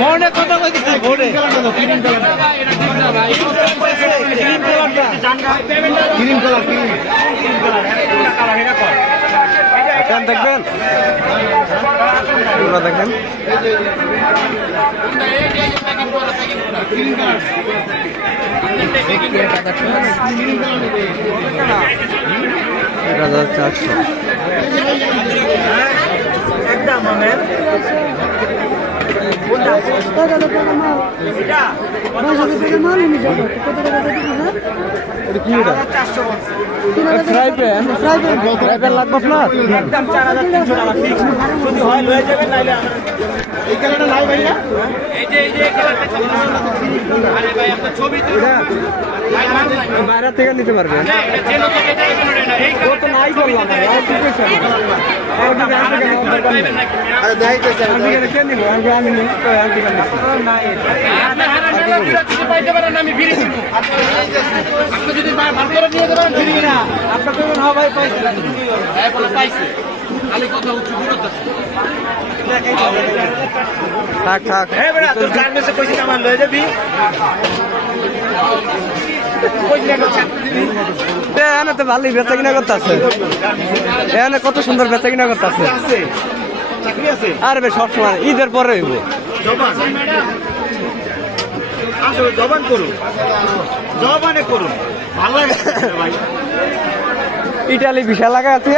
ফোনে কথা কইছি ফোনে ক্রিম কালার দেখবেন দেখেন একদম ফ্রাই প্যান লাগবে আপনার একদম 4300 টাকা ফিক্স যদি হয় লয়ে যাবেন নাইলে এই কালারটা নাই ভাইয়া এই যে এই কালারটা আরে ভাই আপনার ছবি তো বাইরে থেকে নিতে পারবেন তো নাই বললাম আরে দাইতে চাই আমি পাইতে পারেন আমি ফিরে দিব আপনি যদি ভালো করে নিয়ে যাবেন ফিরে না আপনার কোন ভাই পাইছে হ্যাঁ বলে পাইছে খালি কথা উচ্চ বিরোধ আছে থাক হ্যাঁ বেটা তোর গার্মেন্টসে কইছি আমার লয়ে যাবি এখানে তো ভালোই বেচা কিনা করতে আছে এখানে কত সুন্দর বেচা কিনা করতে আছে চাকরি আছে আর বে সবসময় ঈদের পরে হইব জবান আসলে জবান করুন জবানে করুন ভালো লাগে ভাই ইটালি বিশাল লাগা আছে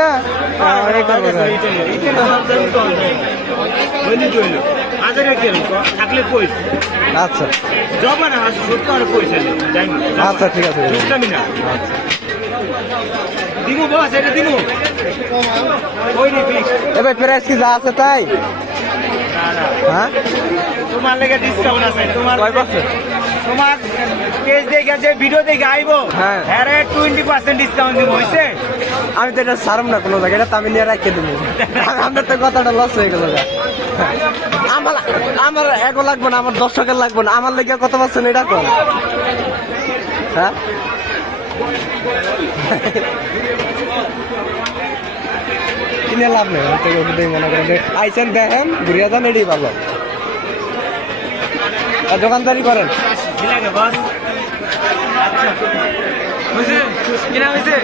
থাকলে কইস আচ্ছা জবানে সত্য আর পয়সা নেই আচ্ছা ঠিক আছে না দিমু বস এটা দিমু ওই রে ফিক্স এবার প্রাইস কি যা আছে তাই হ্যাঁ তোমার লেগে ডিসকাউন্ট আছে তোমার কয় বছর তোমার পেজ দেখে যে ভিডিও দেখে আইবো হ্যাঁ আরে 20% ডিসকাউন্ট দিব হইছে আমি তো এটা সারম না কোনো জায়গায় এটা আমি নিয়ে রাখতে দেবো আমার তো কথাটা লস হয়ে গেল আমার এগো লাগবে না আমার 10 টাকা লাগবে না আমার লেগে কত পাচ্ছেন এটা কম হ্যাঁ কিনে লাভ নেই মনে করেন আইসেন দেখেন ঘুরিয়া যান এটাই ভালো আর দোকানদারি করেন কিনা হয়েছে